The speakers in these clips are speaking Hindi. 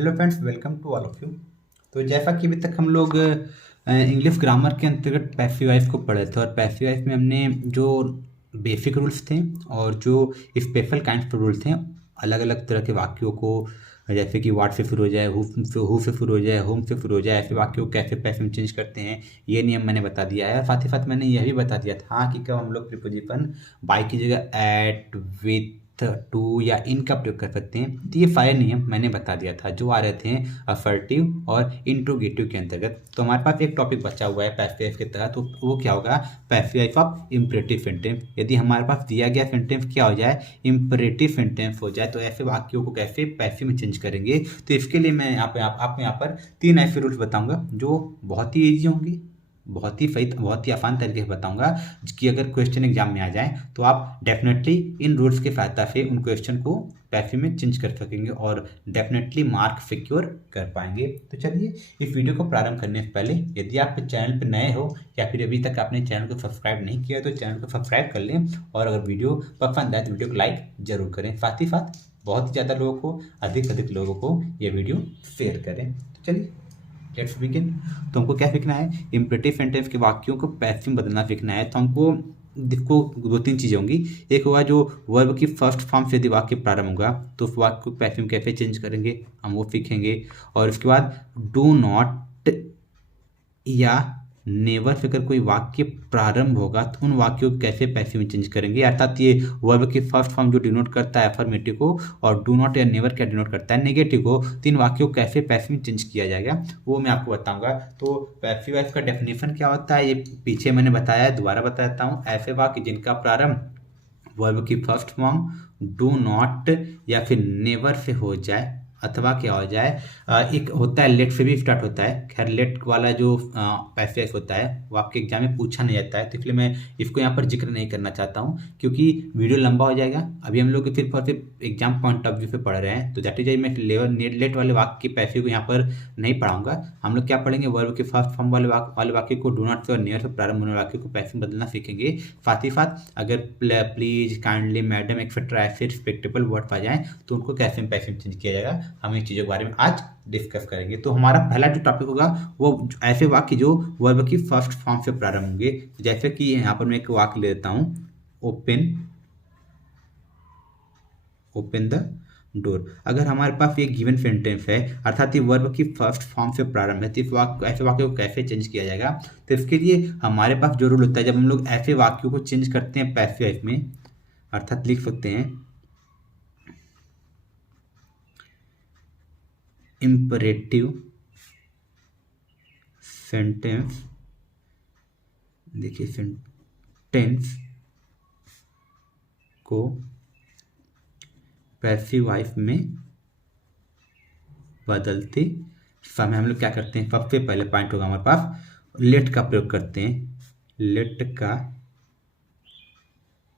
Hello friends, welcome to all of you. तो जैसा कि अभी तक हम लोग इंग्लिश ग्रामर के अंतर्गत पैसिव वॉइस को पढ़े थे, और पैसिव वॉइस में हमने जो बेसिक रूल्स थे और जो स्पेशल काइंड्स ऑफ रूल्स थे, अलग अलग तरह के वाक्यों को, जैसे कि वाट से शुरू हो जाए, हु से शुरू हो जाए, होम से शुरू हो जाए, ऐसे वाक्यों को कैसे पैसिव में चेंज करते हैं, ये नियम मैंने बता दिया है। साथ ही साथ मैंने यह भी बता दिया था कि कब हम लोग प्रीपोजिशन बाय की जगह एट, विथ, टू या इन का प्रयोग कर सकते हैं। तो ये सारे नियम मैंने बता दिया था जो आ रहे थे असर्टिव और इंट्रोगेटिव के अंतर्गत। तो हमारे पास एक टॉपिक बचा हुआ है पैसिव वॉइस के तहत, तो वो क्या होगा, passive voice of imperative sentence. यदि हमारे पास दिया गया सेंटेंस क्या हो जाए, इंपरेटिव सेंटेंस हो जाए, तो ऐसे वाक्यों को कैसे पैसिव में चेंज करेंगे। तो इसके लिए मैं आपको यहाँ पर 3 ऐसे रूल्स बताऊंगा जो बहुत ही ईजी होंगी, बहुत ही सही, बहुत ही आसान तरीके से बताऊंगा कि अगर क्वेश्चन एग्जाम में आ जाए तो आप डेफिनेटली इन रूल्स की सहायता से उन क्वेश्चन को पैसिव में चेंज कर सकेंगे और डेफिनेटली मार्क सिक्योर कर पाएंगे। तो चलिए इस वीडियो को प्रारंभ करने से पहले, यदि आप चैनल पर नए हो या फिर अभी तक आपने चैनल को सब्सक्राइब नहीं किया तो चैनल को सब्सक्राइब कर लें, और अगर वीडियो पसंद आए तो वीडियो को लाइक जरूर करें। साथ ही साथ बहुत ही ज़्यादा लोगों को, अधिक लोगों को ये वीडियो शेयर करें। तो चलिए लेट्स बिगिन। तो हमको क्या सीखना है, इंपरेटिव सेंटेंस के वाक्यों को पैसिव में बदलना सीखना है। तो हमको देखो 2-3 चीज़ें होंगी। एक होगा जो वर्ब की फर्स्ट फॉर्म से यदि वाक्य प्रारंभ होगा तो उस वाक्य को पैसिव में कैसे चेंज करेंगे, हम वो सीखेंगे। और उसके बाद डू नॉट या नेवर से अगर कोई वाक्य प्रारंभ होगा तो उन वाक्यों को कैसे पैसिव में चेंज करेंगे, अर्थात ये वर्ब की फर्स्ट फॉर्म जो डिनोट करता है अफर्मेटिव को, और डू नॉट या नेवर क्या डिनोट करता है नेगेटिव को, 3 वाक्यों को कैसे पैसिव में चेंज किया जाएगा वो मैं आपको बताऊंगा। तो पैसिव वॉइस का डेफिनेशन क्या होता है ये पीछे मैंने बताया है, दोबारा बता देता हूँ। ऐसे वाक्य जिनका प्रारंभ वर्ब की फर्स्ट फॉर्म डू नॉट या फिर नेवर से हो जाए, अथवा क्या हो जाए, एक होता है लेट से भी स्टार्ट होता है। खैर लेट वाला जो पैसिव वॉइस होता है वो आपके एग्जाम में पूछा नहीं जाता है, तो इसलिए मैं इसको यहाँ पर जिक्र नहीं करना चाहता हूँ क्योंकि वीडियो लंबा हो जाएगा। अभी हम लोग सिर्फ और सिर्फ एग्जाम पॉइंट ऑफ व्यू से पढ़ रहे हैं, तो दैट इज वाई मैं लेट वाले वाक्य के पैसिव को यहाँ पर नहीं पढ़ाऊंगा। हम लोग क्या पढ़ेंगे, वर्ब के फर्स्ट फॉर्म वाले वाक्य को डू नॉट से और नियर से प्रारंभ होने वाले वाक्य को पैसिव बदलना सीखेंगे। साथ ही साथ अगर प्लीज, काइंडली, मैडम एक्सेट्रा ऐसे रिस्पेक्टेबल वर्ड आ जाए तो उनको कैसे पैसिव चेंज किया जाएगा, हम इन चीज़ों के बारे में आज डिस्कस करेंगे। तो हमारा पहला जो टॉपिक होगा वो ऐसे वाक्य जो वर्ब की फर्स्ट फॉर्म से प्रारंभ होंगे। जैसे कि यहाँ पर मैं एक वाक्य ले देता हूँ, ओपन द डोर। अगर हमारे पास ये गिवन सेंटेंस है, अर्थात ये वर्ब की फर्स्ट फॉर्म से प्रारंभ है, तो इस वाक्य ऐसे वाक्य को कैसे चेंज किया जाएगा। तो इसके लिए हमारे पास जो रूल होता है, जब हम लोग ऐसे वाक्यों को चेंज करते हैं पैसिव वॉइस में, अर्थात लिख सकते हैं इंपरेटिव सेंटेंस, देखिए सेंटेंस को पैसिव वॉइस में बदलते समय हम लोग क्या करते हैं, सबसे पहले पॉइंट होगा हमारे पास लेट का प्रयोग करते हैं, लेट का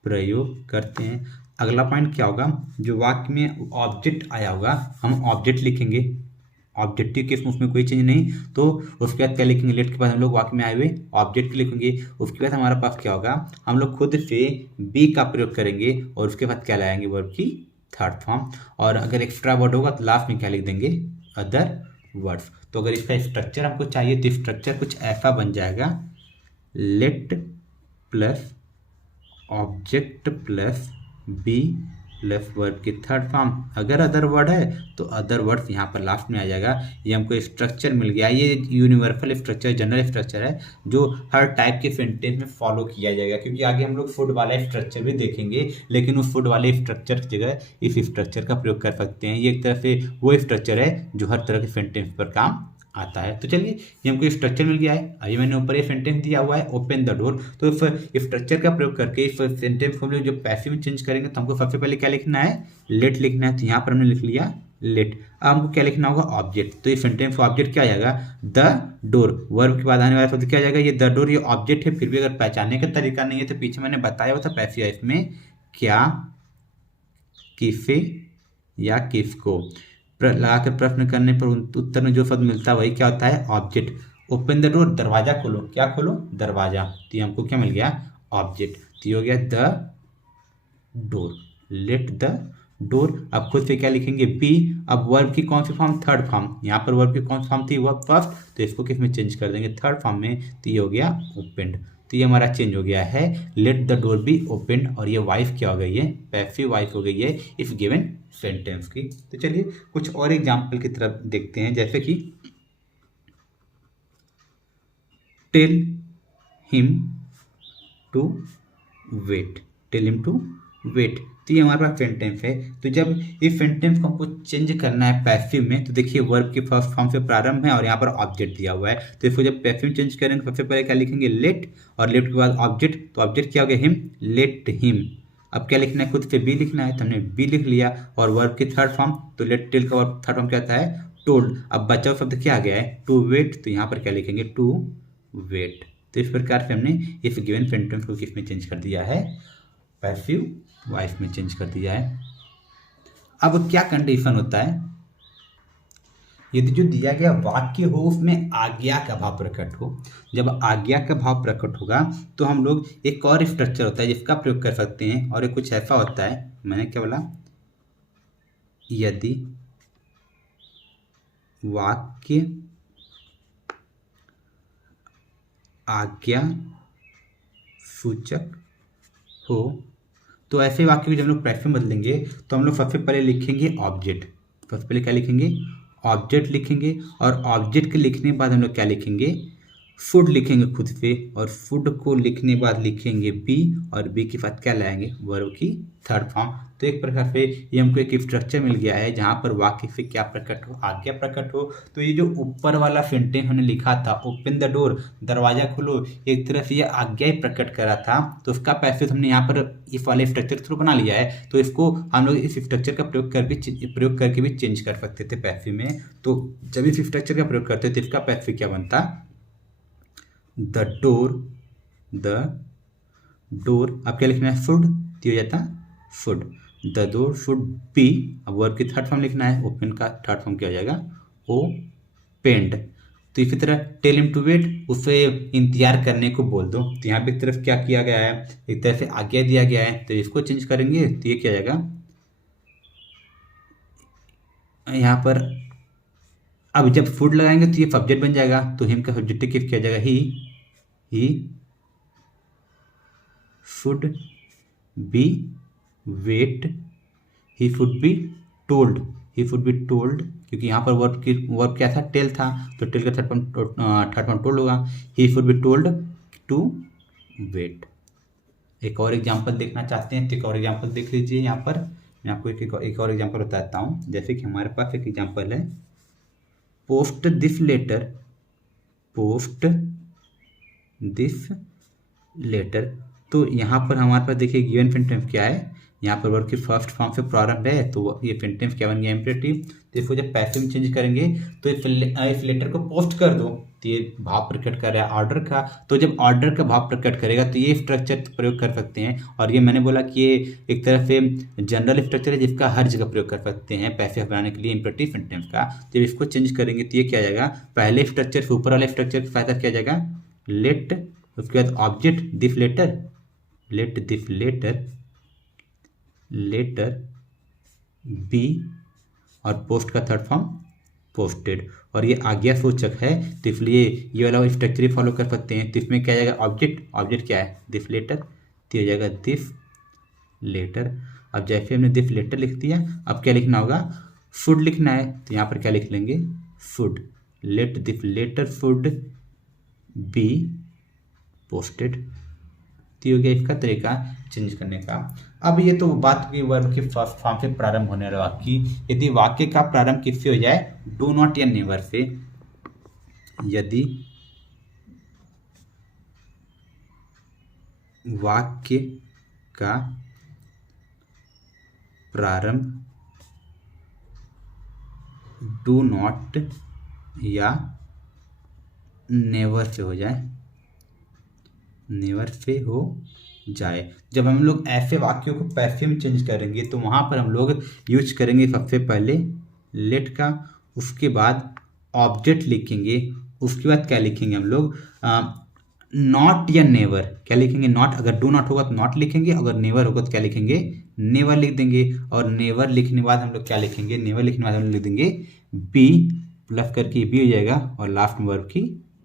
प्रयोग करते हैं। अगला पॉइंट क्या होगा, जो वाक्य में ऑब्जेक्ट आया होगा हम ऑब्जेक्ट लिखेंगे, ऑब्जेक्टिव केस में उसमें कोई चेंज नहीं। तो उसके बाद क्या लिखेंगे, लेट के बाद हम लोग वाक्य में आए हुए ऑब्जेक्ट लिखेंगे। उसके बाद हमारे पास क्या होगा, हम लोग खुद से बी का प्रयोग करेंगे और उसके बाद क्या लाएंगे, वर्ब की थर्ड फॉर्म। और अगर एक्स्ट्रा वर्ड होगा तो लास्ट में क्या लिख देंगे, अदर वर्ड्स। तो अगर इसका स्ट्रक्चर हमको चाहिए तो स्ट्रक्चर कुछ ऐसा बन जाएगा, let plus object plus be plus word की थर्ड फॉर्म। अगर अदर वर्ड है तो अदर वर्ड्स यहाँ पर लास्ट में आ जाएगा। ये हमको स्ट्रक्चर मिल गया। ये यूनिवर्सल स्ट्रक्चर, जनरल स्ट्रक्चर है जो हर टाइप के सेंटेंस में फॉलो किया जाएगा, क्योंकि आगे हम लोग फूड वाला स्ट्रक्चर भी देखेंगे, लेकिन उस फूड वाले स्ट्रक्चर की जगह इस स्ट्रक्चर का प्रयोग कर सकते हैं। ये एक तरह से वो स्ट्रक्चर है जो हर तरह के सेंटेंस पर काम आता है। तो चलिए ये हमको स्ट्रक्चर मिल गया है। अभी मैंने ऊपर ये सेंटेंस दिया हुआ है ओपन द डोर, तो इस स्ट्रक्चर का प्रयोग करके इस सेंटेंस को हम लोग जो पैसिव में चेंज करेंगे तो हमको सबसे पहले क्या लिखना है, लेट लिखना है। तो यहाँ पर हमने लिख लिया लेट। अब हमको क्या लिखना होगा, ऑब्जेक्ट। तो ये सेंटेंस का ऑब्जेक्ट क्या आ जाएगा, द डोर। वर्ब के बाद आने वाला शब्द क्या आ जाएगा, ये द डोर, ये ऑब्जेक्ट है। फिर भी अगर पहचानने का तरीका नहीं है तो पीछे मैंने बताया हुआ था पैसिव वॉइस में क्या, किसे या किसको लगा कर प्रश्न करने पर उत्तर में जो शब्द मिलता है वही क्या होता है, ऑब्जेक्ट। ओपन द डोर, दरवाजा खोलो, क्या खोलो, दरवाजा। तो ये हमको क्या मिल गया, ऑब्जेक्ट। तो ये हो गया the door, let the door. अब खुद से क्या लिखेंगे बी। अब वर्ब की कौन सी फॉर्म, थर्ड फॉर्म। यहाँ पर वर्ब की कौन सी फॉर्म थी, वर्ब फर्स्ट, तो इसको किस में चेंज कर देंगे, थर्ड फॉर्म में, तो ये हो गया ओपेंड। तो ये हमारा चेंज हो गया है let the door be opened, और ये वाइफ क्या हो गई है, पैसिव वाइफ हो गई है इफ गिवन सेंटेंस की। तो चलिए कुछ और एग्जाम्पल की तरफ देखते हैं, जैसे कि tell him to wait, tell him to wait, तो ये हमारे पास सेंटेंस है। तो जब इस सेंटेंस को हमको चेंज करना है पैसिव में, तो देखिए वर्ब के फर्स्ट फॉर्म से प्रारंभ है और यहाँ पर ऑब्जेक्ट दिया हुआ है, तो इसको जब पैसिव में चेंज करेंगे सबसे पहले क्या लिखेंगे, लेट, और लेट के बाद ऑब्जेक्ट, तो ऑब्जेक्ट क्या हो गया, हिम, लेट हिम। अब क्या लिखना है, खुद से बी लिखना है, तो हमने बी लिख लिया, और वर्ब की थर्ड फॉर्म, तो लेट टेल का वर्ब थर्ड फॉर्म क्या आता है, टोल्ड। अब बचा हुआ शब्द क्या आ गया है, टू वेट, तो यहाँ पर क्या लिखेंगे, टू वेट। तो इस प्रकार से हमने इस गिवन सेंटेंस को किस में चेंज कर दिया है, पैसिव वॉइस में चेंज कर दिया है। अब क्या कंडीशन होता है, यदि जो दिया गया वाक्य हो उसमें आज्ञा का भाव प्रकट हो। जब आज्ञा का भाव प्रकट होगा तो हम लोग एक और स्ट्रक्चर होता है जिसका प्रयोग कर सकते हैं, और ये कुछ ऐसा होता है, मैंने क्या बोला, यदि वाक्य आज्ञा सूचक हो, तो ऐसे वाक्य को जब हम लोग पैसिव में बदलेंगे तो हम लोग सबसे पहले लिखेंगे ऑब्जेक्ट। सबसे पहले क्या लिखेंगे, ऑब्जेक्ट लिखेंगे, और ऑब्जेक्ट के लिखने के बाद हम लोग क्या लिखेंगे, फूड लिखेंगे खुद से, और फूड को लिखने बाद लिखेंगे बी, और बी के साथ क्या लाएंगे, वर्ब की थर्ड फॉर्म। तो एक प्रकार से ये हमको एक स्ट्रक्चर मिल गया है जहाँ पर वाक्य से क्या प्रकट हो, आज्ञा प्रकट हो। तो ये जो ऊपर वाला सेंटेंस हमने लिखा था, ओपन द डोर, दरवाजा खोलो, एक तरह से ये आज्ञा ही प्रकट करा था, तो उसका पैसेज हमने यहाँ पर इस वाले स्ट्रक्चर थ्रू बना लिया है। तो इसको हम लोग इस स्ट्रक्चर का प्रयोग करके भी चेंज कर सकते थे पैसिव में। तो जब इस स्ट्रक्चर का प्रयोग करते थे इसका पैसिव क्या बनता, द डोर, अब क्या लिखना है, फुड, तो हो जाता food, the door should be. अब वर्ब की थर्ड फॉर्म लिखना है, ओपन का थर्ड फॉर्म क्या हो जाएगा, ओपेंड। तो इसी तरह टेल हिम टू वेट, उसे इंतजार करने को बोल दो, तो यहाँ पे एक तरफ क्या किया गया है, एक तरह से आज्ञा दिया गया है, तो इसको चेंज करेंगे तो ये क्या जाएगा, यहाँ पर अब जब फूड लगाएंगे तो ये सब्जेक्ट बन जाएगा, तो हिम का सब्जेक्ट किस किया जाएगा, he should be wait, he should be told, क्योंकि यहाँ पर वर्ब क्या था, टेल था, तो टेल का थर्ड फॉर्म टोल्ड होगा, he should be told to wait. एक और एग्जांपल देखना चाहते हैं तो एक और एग्जांपल देख लीजिए। यहाँ पर मैं आपको एक और एग्जांपल बताता हूँ, जैसे कि हमारे पास एक एग्जांपल है, पोस्ट दिस लेटर। तो यहाँ पर हमारे पास देखिए गिवन सेंटेंस क्या है, यहाँ पर वर्ब की फर्स्ट फॉर्म से प्रारंभ है, तो ये सेंटेंस क्या बन गया, इम्परेटिव। तो इसको जब पैसिव में चेंज करेंगे तो इस लेटर को पोस्ट कर दो, तो ये भाव प्रकट कर रहा है ऑर्डर का। तो जब ऑर्डर का भाव प्रकट करेगा तो ये स्ट्रक्चर प्रयोग कर सकते हैं, और ये मैंने बोला कि ये एक तरह से जनरल स्ट्रक्चर है जिसका हर जगह प्रयोग कर सकते हैं पैसिव बनाने के लिए इम्परेटिव सेंटेंस का। जब इसको चेंज करेंगे तो ये क्या जाएगा, पहले स्ट्रक्चर से ऊपर वाले स्ट्रक्चर की सहायता क्या जाएगा, लेट, उसके बाद object this letter, let this letter be, और पोस्ट का थर्ड फॉर्म पोस्टेड, और ये आज्ञा सूचक है तो इसलिए ये वाला स्ट्रक्चर ही फॉलो कर सकते हैं। तो इसमें क्या जाएगा, ऑब्जेक्ट क्या है, दिस लेटर, तो हो जाएगा दिस लेटर। अब जैसे हमने दिस लेटर लिख दिया, अब क्या लिखना होगा, फूड लिखना है, तो यहाँ पर क्या लिख लेंगे, food, let this letter food be posted. तो हो गया इसका तरीका चेंज करने का। अब ये तो बात हुई वर्ब के फर्स्ट फॉर्म से प्रारंभ होने वाले वाक्य की। यदि वाक्य का प्रारंभ किससे हो जाए, डू नॉट या नेवर से, यदि वाक्य का प्रारंभ डू नॉट या नेवर से हो जाए, नेवर से हो जाए, जब हम लोग ऐसे वाक्यों को पैसिव में चेंज करेंगे तो वहाँ पर हम लोग यूज करेंगे सबसे पहले लेट का, उसके बाद ऑब्जेक्ट लिखेंगे, उसके बाद क्या लिखेंगे हम लोग, नॉट या नेवर, क्या लिखेंगे, नॉट, अगर डू नॉट होगा तो नॉट लिखेंगे, अगर नेवर होगा तो क्या लिखेंगे, नेवर लिख देंगे, और नेवर लिखने के बाद हम लोग क्या लिखेंगे, नेवर लिखने के बाद हम लोग लिख देंगे बी, प्लस करके बी हो जाएगा, और लास्ट में वर्ब की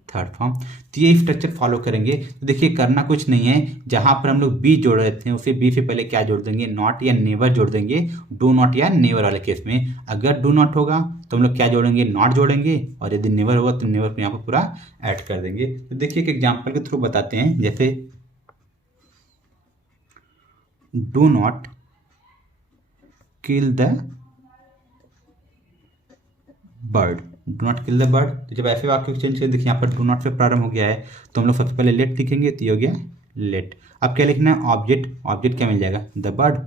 थर्ड फॉर्म। तो ये स्ट्रक्चर फॉलो करेंगे। तो देखिए करना कुछ नहीं है, जहां पर हम लोग बी जोड़ रहे थे उसे बी से पहले क्या जोड़ देंगे, नॉट या नेवर जोड़ देंगे, डू नॉट या नेवर वाले केस में। अगर डू नॉट होगा तो हम लोग क्या जोड़ेंगे, नॉट जोड़ेंगे, और यदि नेवर होगा तो नेवर को यहाँ पर पूरा ऐड कर देंगे। तो देखिए एक एग्जाम्पल के थ्रू बताते हैं, जैसे do not kill the bird, do not kill the bird. तो जब ऐसे वाक्य को चेंज करें, देखिए यहाँ पर डू नॉट से प्रारंभ हो गया है, तो हम लोग सबसे पहले लेट लिखेंगे, तो ये हो गया लेट। अब क्या लिखना है, ऑब्जेक्ट, ऑब्जेक्ट क्या मिल जाएगा, the bird,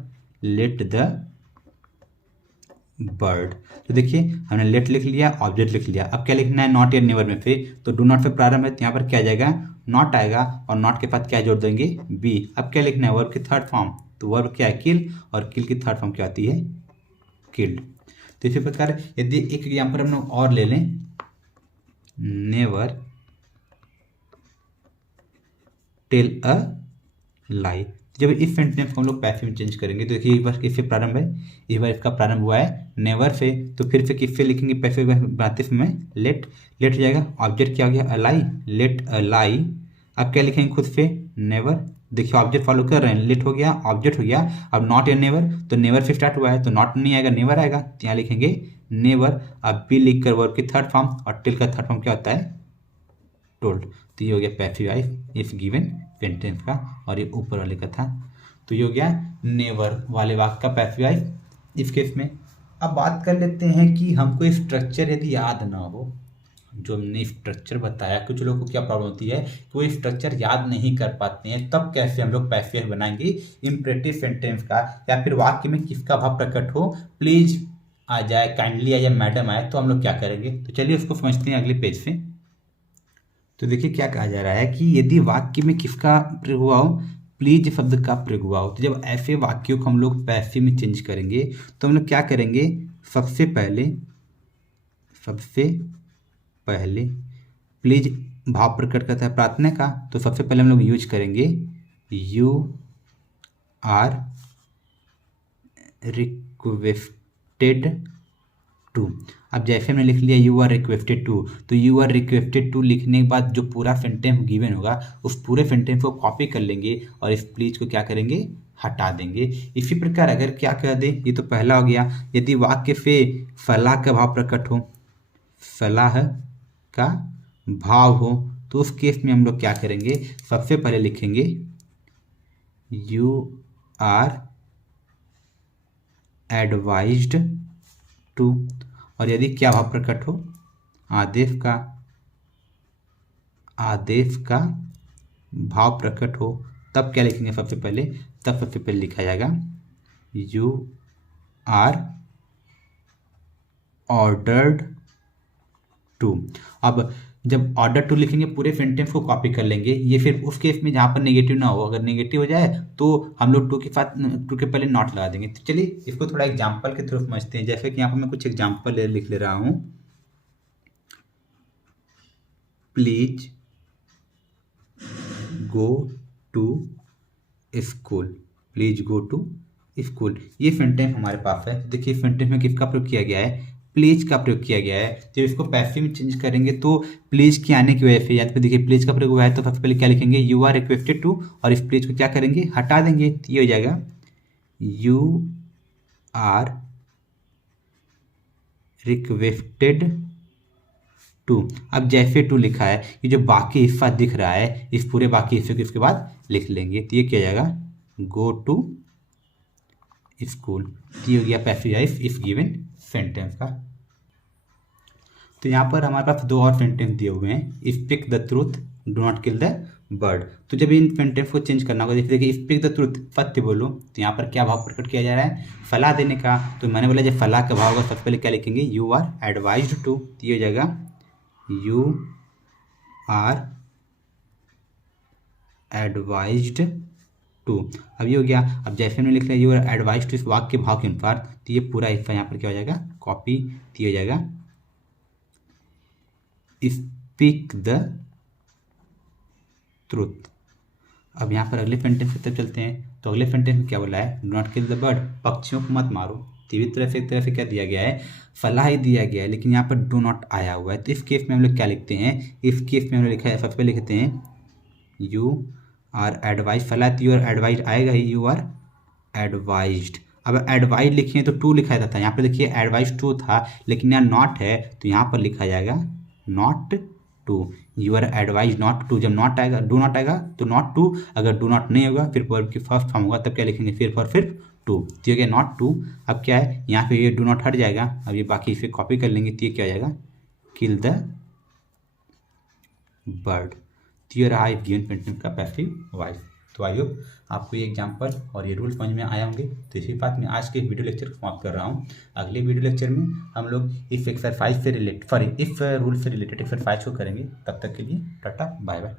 let the bird. तो देखिए हमने लेट लिख लिया, ऑब्जेक्ट लिख लिया। अब क्या लिखना है, नॉट या नेवर में से, तो डू नॉट से प्रारंभ है, तो यहाँ पर क्या आ जाएगा, नॉट आएगा, और नॉट के बाद क्या जोड़ देंगे, बी। अब क्या लिखना है, वर्ब की थर्ड फॉर्म, तो वर्ब क्या है, किल, और किल की थर्ड फॉर्म क्या आती है, किल्ड। तो इसी प्रकार यदि एक एग्जाम्पल हम लोग और ले लें, नेवर टेल अ लाई। जब इस सेंटेंस को हम लोग पैसिव में चेंज करेंगे, तो देखिए एक बार किससे प्रारंभ है, इस बार इसका प्रारंभ हुआ है नेवर से, तो फिर से किससे लिखेंगे पैसिव बनाते समय, लेट, लेट हो जाएगा, ऑब्जेक्ट क्या हो गया, अलाई, लेट अलाई। अब क्या लिखेंगे खुद से, नेवर। देखिए ऑब्जेक्ट फॉलो कर रहे हैं, लेट हो गया, ऑब्जेक्ट हो गया, अब नॉट या नेवर, तो नेवर से स्टार्ट हुआ है तो नॉट नहीं आएगा, नेवर आएगा, तो यहाँ लिखेंगे नेवर। अब बी लिख कर वर्ब की थर्ड फॉर्म, और टिल का थर्ड फॉर्म क्या होता है, टोल्ड। तो ये हो गया passive voice if given sentence का, और ये ऊपर वाले का था। तो ये हो गया नेवर वाले वाक्य का पैसिव वॉइस इस केस में। अब बात कर लेते हैं कि हमको स्ट्रक्चर यदि याद ना हो, जो हमने स्ट्रक्चर बताया, कुछ लोगों को क्या प्रॉब्लम होती है कि वो स्ट्रक्चर याद नहीं कर पाते हैं, तब कैसे हम लोग पैसिव बनाएंगे इम्परेटिव सेंटेंस का, या फिर वाक्य में किसका भाव प्रकट हो, प्लीज आ जाए, काइंडली आ जाए, मैडम आए, तो हम लोग क्या करेंगे। तो चलिए उसको समझते हैं अगले पेज से। तो देखिए क्या कहा जा रहा है कि यदि वाक्य में किसका प्रयोग हुआ हो, प्लीज शब्द का प्रयोग हुआ हो, तो जब ऐसे वाक्यों को हम लोग पैसिव में चेंज करेंगे तो हम लोग क्या करेंगे, सबसे पहले प्लीज भाव प्रकट करता है प्रार्थना का, तो सबसे पहले हम लोग यूज करेंगे यू आर रिक्वेस्टेड टू। अब जैसे हमने लिख लिया यू आर रिक्वेस्टेड टू, तो यू आर रिक्वेस्टेड टू लिखने के बाद जो पूरा सेंटेंस गिवन होगा उस पूरे सेंटेंस को कॉपी कर लेंगे, और इस प्लीज को क्या करेंगे, हटा देंगे। इसी प्रकार अगर क्या कर दें, ये तो पहला हो गया, यदि वाक्य से सलाह का भाव प्रकट हो, सलाह का भाव हो, तो उस केस में हम लोग क्या करेंगे, सबसे पहले लिखेंगे यू आर एडवाइज्ड टू, और यदि क्या भाव प्रकट हो, आदेश का भाव प्रकट हो, तब क्या लिखेंगे सबसे पहले, तब सबसे पहले लिखा जाएगा यू आर ऑर्डर्ड टू। अब जब ऑर्डर टू लिखेंगे पूरे सेंटेंस को कॉपी कर लेंगे, ये फिर उस केस में जहाँ पर नेगेटिव ना हो, अगर नेगेटिव हो जाए तो हम लोग टू के साथ, टू के पहले नॉट लगा देंगे। तो चलिए इसको थोड़ा एग्जांपल के थ्रू समझते हैं, जैसे कि यहाँ पर मैं कुछ एग्जांपल लिख ले रहा हूँ, please go to school, please go to school, ये सेंटेंस हमारे पास है। देखिए सेंटेंस में किसका प्रयोग किया गया है, प्लीज का प्रयोग किया गया है। जब इसको पैसिव में चेंज करेंगे तो प्लीज के आने की वजह से, याद पे देखिए प्लीज का प्रयोग हुआ है, तो सबसे पहले क्या लिखेंगे, यू आर रिक्वेस्टेड टू, और इस प्लीज को क्या करेंगे, हटा देंगे, तो ये हो जाएगा यू आर रिक्वेस्टेड टू। अब जैसे टू लिखा है, ये जो बाकी हिस्सा दिख रहा है, इस पूरे बाकी हिस्से को इसके बाद लिख लेंगे, तो ये क्या जाएगा, गो टू स्कूल। ये हो गया passive voice if given sentence का। तो यहाँ पर हमारे पास दो और सेंटेंस दिए हुए हैं, speak the truth, do not kill the bird. तो जब इन सेंटेंस को चेंज करना होगा, जैसे देखिए स्पीक द ट्रूथ, सत्य बोलो, तो यहाँ पर क्या भाव प्रकट किया जा रहा है, सलाह देने का। तो मैंने बोला जब सलाह का भाव होगा सबसे पहले क्या लिखेंगे, यू आर एडवाइज्ड टू, तो ये हो जाएगा यू आर एडवाइज्ड टू। अब ये हो गया। अब जैसे हमने लिख लिया यू आर एडवाइज टू, इस वाक्य के भाव के अनुसार, तो ये पूरा हिस्सा यहाँ पर क्या हो जाएगा, कॉपी, तो ये हो जाएगा स्पीक द ट्रूथ। अब यहाँ पर अगले सेंटेंस की तरफ चलते हैं, तो अगले सेंटेंस में क्या बोला है, do not kill the bird, पक्षियों को मत मारो। तो ये तरफ से एक तरफ से क्या दिया गया है, फला ही दिया गया है, लेकिन यहाँ पर डू नॉट आया हुआ है। तो इस केस में हम लोग क्या लिखते हैं, इस केस में हम लोग लिखा है, सबसे पहले लिखते हैं यू आर एडवाइज, फला तो यू आर एडवाइज आएगा ही, यू आर एडवाइज्ड। अब एडवाइज लिखिए तो टू लिखा जाता था, यहाँ पर देखिए एडवाइज टू था, लेकिन यहाँ नॉट है तो यहाँ पर लिखा जाएगा not to, you are advise not to. जब नॉट आएगा, डू नॉट आएगा तो नॉट टू, अगर डू नॉट नहीं होगा फिर वर्ब की फर्स्ट फॉर्म होगा, तब क्या लिखेंगे, फिर टू, तो ये नॉट टू। अब क्या है, यहाँ पे ये डू नॉट हट जाएगा, अब ये बाकी इसे कॉपी कर लेंगे, तो ये क्या हो जाएगा, किल द बर्ड। तो ये रहा इफ गिवन सेंटेंस का पैसिव वॉइस। तो आई होप आपको ये एग्जाम्पल और ये रूल समझ में आए होंगे। तो इसी बात में आज के वीडियो लेक्चर को समाप्त कर रहा हूँ। अगले वीडियो लेक्चर में हम लोग इफ एक्सरसाइज से रिलेटेड, इफ रूल से रिलेटेड एक्सरसाइज को करेंगे। तब तक के लिए टाटा बाय बाय।